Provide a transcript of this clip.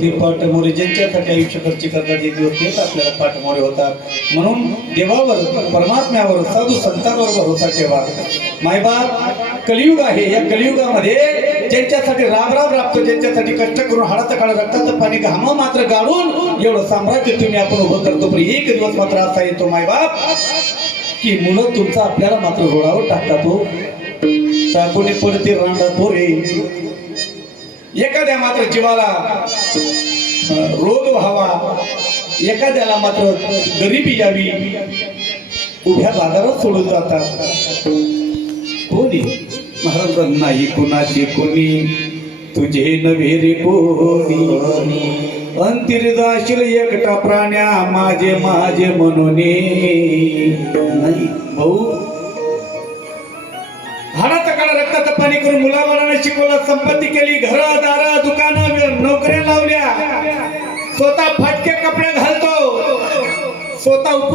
होती पाठमोरे ज्यांच्यासाठी आयुष्य खर्च करतात एक दिवस तेच आपल्याला पाठमोरे होतात. म्हणून देवावर परमात्म्यावर साधू संतांवर भरोसा ठेवा. मायबाप कलियुग आहे. या कलियुगामध्ये ज्यांच्यासाठी राब राबतो, ज्यांच्यासाठी कष्ट करून हाडाचं काळ रक्ताचं पाणी घाम मात्र गाडून एवढं साम्राज्य तुम्ही आपण उभं करतो. पण एक दिवस मात्र असा येतो मायबाप की मुलं तुमचा आपल्याला मात्र रोडावर टाकतात. हो टाकून पडते रांडा पोरे. एखाद्या मात्र जीवाला रोग व्हावा, एखाद्याला मात्र गरिबी यावी, उभ्या बाजारात सोडून जातात. कोणी महाराज नाही कुणाचे कोणी, तुझे नव्हे रे कोणी. अंतिर जाशील एकटा प्राण्या माझे माझे म्हणून नाही भाऊ. हाडाचं काळ रक्ताचं पाणी करून मुलाबाळांना शिकवलं, संपत्ती केली, घरं दारं दुकानं नोकऱ्या लावल्या, स्वतः फाटके कपडे घालतो, स्वतः उपवास